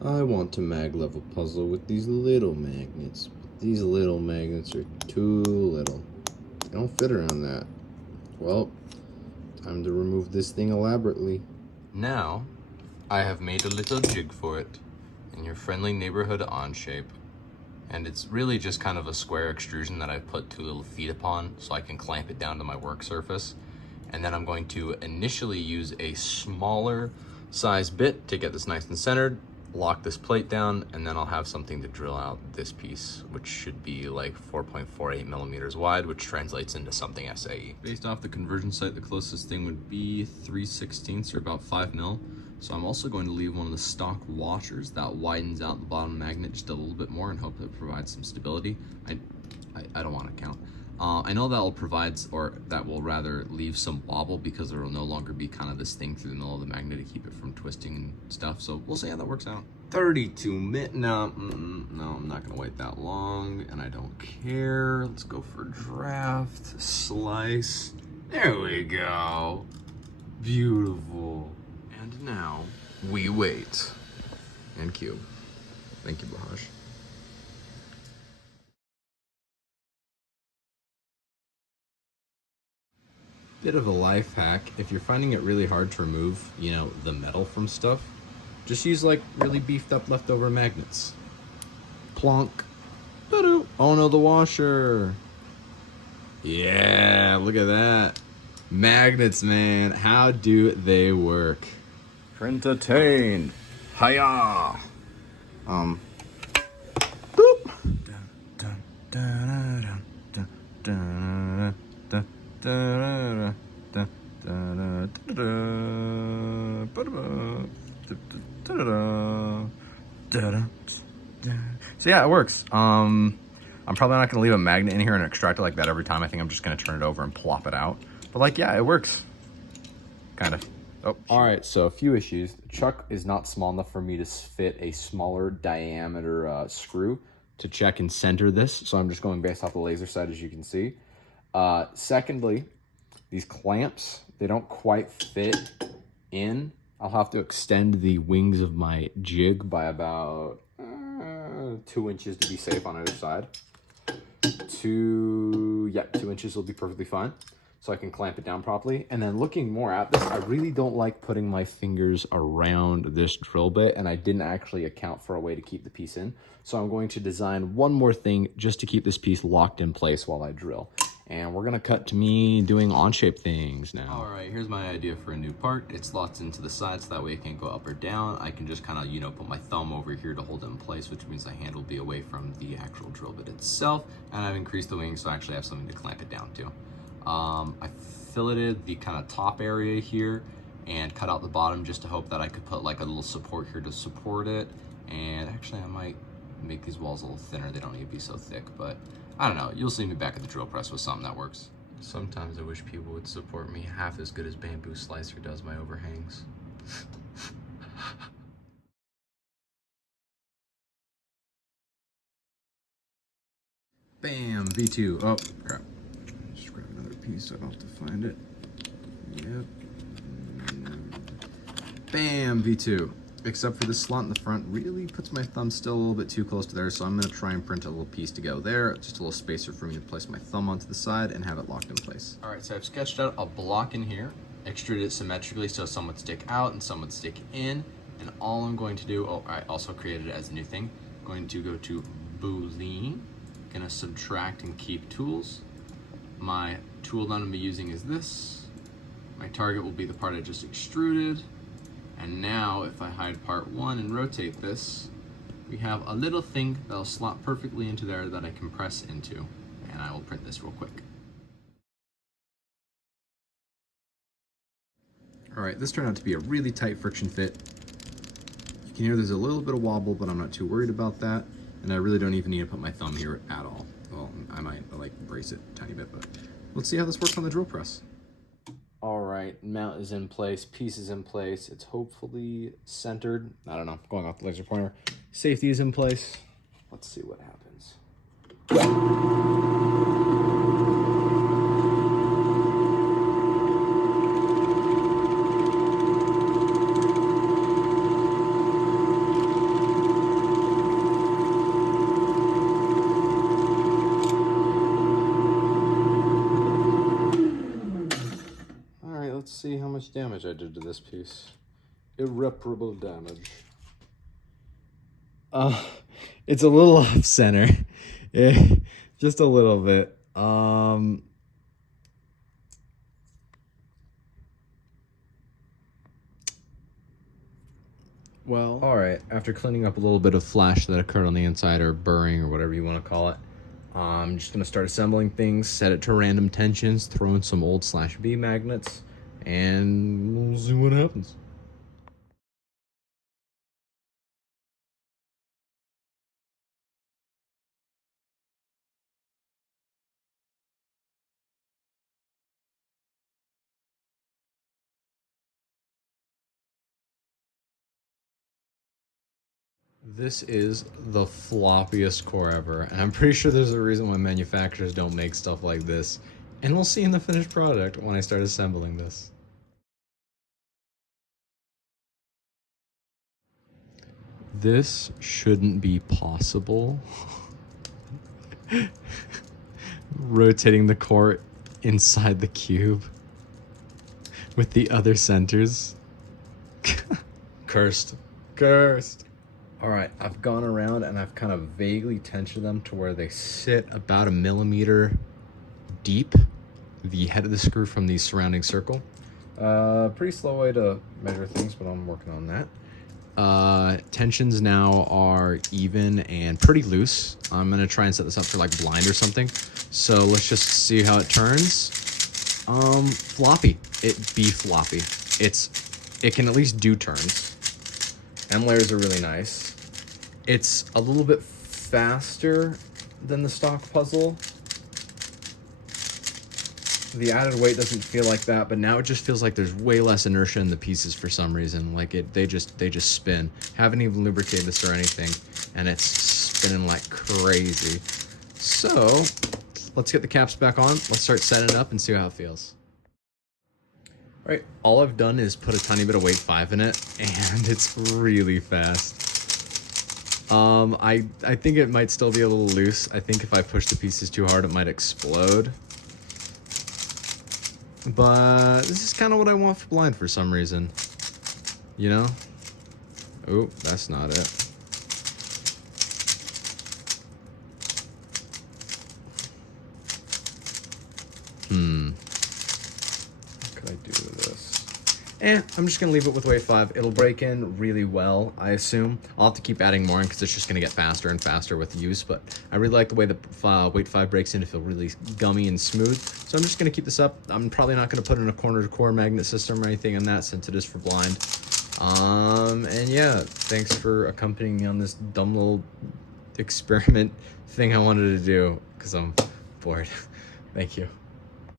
I want to maglev a puzzle with these little magnets. These little magnets are too little. They don't fit around that. Well, time to remove this thing elaborately. Now, I have made a little jig for it in your friendly neighborhood on shape. And it's really just kind of a square extrusion that I've put two little feet upon so I can clamp it down to my work surface. And then I'm going to initially use a smaller size bit to get this nice and centered, lock this plate down, and then I'll have something to drill out this piece, which should be like 4.48 millimeters wide, which translates into something SAE. Based off the conversion site, the closest thing would be 3/16 or about 5 mil. So I'm also going to leave one of the stock washers that widens out the bottom magnet just a little bit more and hope that it provides some stability. I don't want to count. I know that will provide, or that will rather leave some wobble because there will no longer be kind of this thing through the middle of the magnet to keep it from twisting and stuff. So we'll see how that works out. 32 minutes. No, I'm not gonna wait that long, and I don't care. Let's go for draft, slice. There we go. Beautiful. And now we wait. And cube. Thank you, Bahaj. Bit of a life hack. If you're finding it really hard to remove, the metal from stuff, just use like really beefed up leftover magnets. Plonk. Oh no, the washer. Yeah, look at that. Magnets, man. How do they work? Print attained. Hiya. Boop. Dun, dun, dun, dun, dun, dun, dun, dun, dun. So yeah, it works. I'm probably not gonna leave a magnet in here and extract it like that every time. I think I'm just gonna turn it over and plop it out. But like, yeah, it works. Kind of. Oh, all right, so a few issues. The chuck is not small enough for me to fit a smaller diameter screw to check and center this. So I'm just going based off the laser sight, as you can see. Secondly, these clamps, they don't quite fit in. I'll have to extend the wings of my jig by about 2 inches to be safe on either side. 2 inches will be perfectly fine, so I can clamp it down properly. And then looking more at this, I really don't like putting my fingers around this drill bit, and I didn't actually account for a way to keep the piece in. So I'm going to design one more thing just to keep this piece locked in place while I drill. And we're gonna cut to me doing on-shape things now. All right, here's my idea for a new part. It slots into the side so that way it can't go up or down. I can just kind of, put my thumb over here to hold it in place, which means my hand will be away from the actual drill bit itself. And I've increased the wings so I actually have something to clamp it down to. I filleted the kind of top area here and cut out the bottom just to hope that I could put like a little support here to support it. And actually I might make these walls a little thinner. They don't need to be so thick, but I don't know. You'll see me back at the drill press with something that works. Sometimes I wish people would support me half as good as Bamboo Slicer does my overhangs. Bam, V2. Oh, crap. Just grab another piece. I don't have to find it. Yep. Bam, V2. Except for this slot in the front, really puts my thumb still a little bit too close to there, so I'm gonna try and print a little piece to go there, just a little spacer for me to place my thumb onto the side and have it locked in place. All right, so I've sketched out a block in here, extruded it symmetrically so some would stick out and some would stick in, and all I'm going to do, I also created it as a new thing, I'm going to go to Boolean, gonna subtract and keep tools. My tool that I'm gonna be using is this. My target will be the part I just extruded. And now if I hide part 1 and rotate this, we have a little thing that'll slot perfectly into there that I can press into. And I will print this real quick. All right, this turned out to be a really tight friction fit. You can hear there's a little bit of wobble, but I'm not too worried about that. And I really don't even need to put my thumb here at all. Well, I might like brace it a tiny bit, but let's see how this works on the drill press. All right, mount is in place, piece is in place. It's hopefully centered. I don't know, going off the laser pointer. Safety is in place. Let's see what happens. damage I did to this piece. Irreparable damage. It's a little off center. Just a little bit. Well, all right, after cleaning up a little bit of flash that occurred on the inside, or burring, or whatever you want to call it, I'm just going to start assembling things, set it to random tensions, throw in some old /B magnets, and we'll see what happens. This is the floppiest core ever, and I'm pretty sure there's a reason why manufacturers don't make stuff like this. And we'll see in the finished product when I start assembling this. This shouldn't be possible. Rotating the core inside the cube with the other centers. Cursed. Cursed. Alright, I've gone around and I've kind of vaguely tensioned them to where they sit about 1 millimeter deep, the head of the screw from the surrounding circle. Pretty slow way to measure things, but I'm working on that. Tensions now are even and pretty loose. I'm going to try and set this up for like blind or something. So let's just see how it turns. Floppy. It be floppy. It can at least do turns. M layers are really nice. It's a little bit faster than the stock puzzle. The added weight doesn't feel like that, but now it just feels like there's way less inertia in the pieces for some reason. Like they just spin. Haven't even lubricated this or anything, and it's spinning like crazy. So let's get the caps back on. Let's start setting it up and see how it feels. All right, all I've done is put a tiny bit of weight 5 in it, and it's really fast. I think it might still be a little loose. I think if I push the pieces too hard, it might explode. But this is kind of what I want for blind for some reason. You know? Oh, that's not it. What could I do with this? I'm just going to leave it with weight 5. It'll break in really well, I assume. I'll have to keep adding more in because it's just going to get faster and faster with use, but I really like the way the weight 5 breaks in to feel really gummy and smooth. So I'm just going to keep this up. I'm probably not going to put in a corner-to-core magnet system or anything in that since it is for blind. And yeah, thanks for accompanying me on this dumb little experiment thing I wanted to do because I'm bored. Thank you.